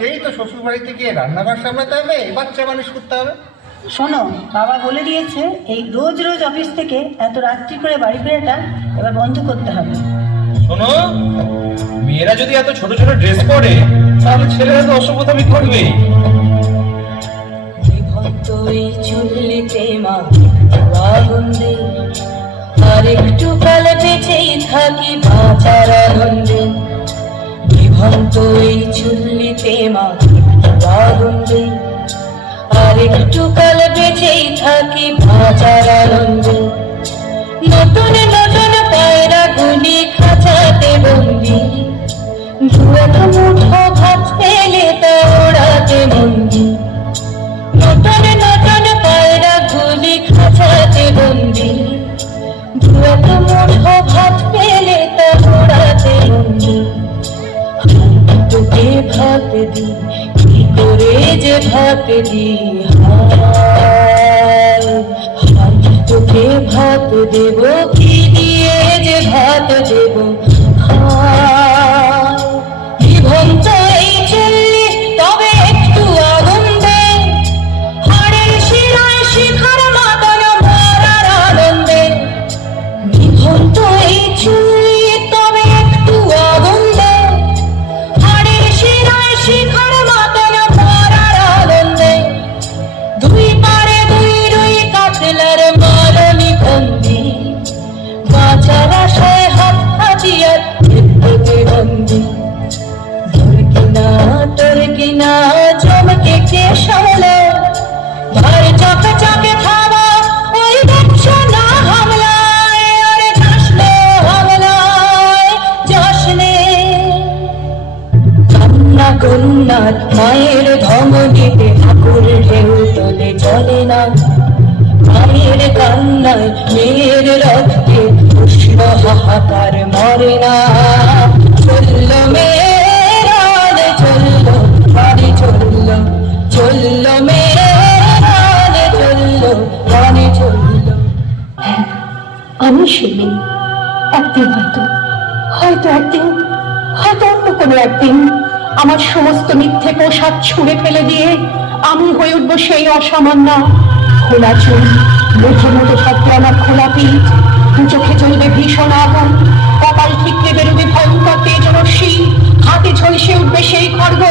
সেই তো শ্বশুর বাড়িতে গিয়ে রান্নাঘর সামলাতে হবে, বাচ্চা মানুষ করতে হবে। শোনো, বাবা বলে দিয়েছে এই রোজ রোজ অফিস থেকে এত রাত্রি করে বাড়ি ফেরাটা এবার বন্ধ করতে হবে। শোনো, মেয়েরা যদি এত ছোট ছোট ড্রেস পরে তাহলে ছেলেরা তো অসভ্যতামি করবেই। চুল্লিতে মা আগুন দে, আর একটু কাল বেঁচেই থাকি বাঁচার আনন্দে। বিভক্ত এই চুল্লিতে মা আগুন দে, আর একটু কাল বেঁচেই থাকি বাঁচার আনন্দে। নতুন নতুন পায়রা গুলি খাঁচাতে বন্দি, দু এক মুঠো ভাত পেলে তা ওড়াতে বন্দি। নতুন নতুন পায়রা গুলি খাঁচাতে বন্দি, দু এক মুঠো ভাত পেলে তা ওড়াতে বন্দি। তোকে ভাত দি, কি করে যে ভাত দি, তোকে ভাত দেব, কি দিয়ে যে ভাত দেব। বিভক্ত এই চুল্লি তবে একটু আগুন দে, হাড়ের শিরায় শিখার মতন মরার আনন্দে। বিভক্ত এই চুল্লি তবে একটু আগুন দে, হাড়ের শিরায় শিখার মতন মরার আনন্দে। দুই পারে দুই রুই কাতলার মারণি বন্দি, বাঁচার আশায় হাত হাতিয়ার বিদ্যুতে বন্দি। তোর কিনা চমকে কে সামলা, ভার চকে চকে খাওয়া ওই দেখছো না হামলায়, আরে যাসনে হামলায় যাসনে। কান্না কন্যার মায়ের ধমনীতে ঠাকুর ঢেউ তোলে চলে না, মায়ের কান্নায় মেয়ের রক্তে উষ্ণ হাহাকার মরে না। চলল মেয়ের রানে চলল, রানে চলল, চলল মেয়ের রানে চলল, রানে চলল। হ্যাঁ, আমি সেই মেয়ে। একদিন হয়তো একদিন, হয়তো অন্য কোনো একদিন আমার সমস্ত মিথ্যে পোশাক ছুঁড়ে ফেলে দিয়ে আমি হয়ে উঠবো সেই অসামান্য। খোলা চুল, মুঠো মুঠো থাকবে আমার খোলা পিঠ, দু চোখে চলবে ভীষণ আগুন, কপাল ঠিকরে বেরোবে ভয়ঙ্কর তেজ রশ্মি, হাতে ঝলসে উঠবে সেই খড়গ,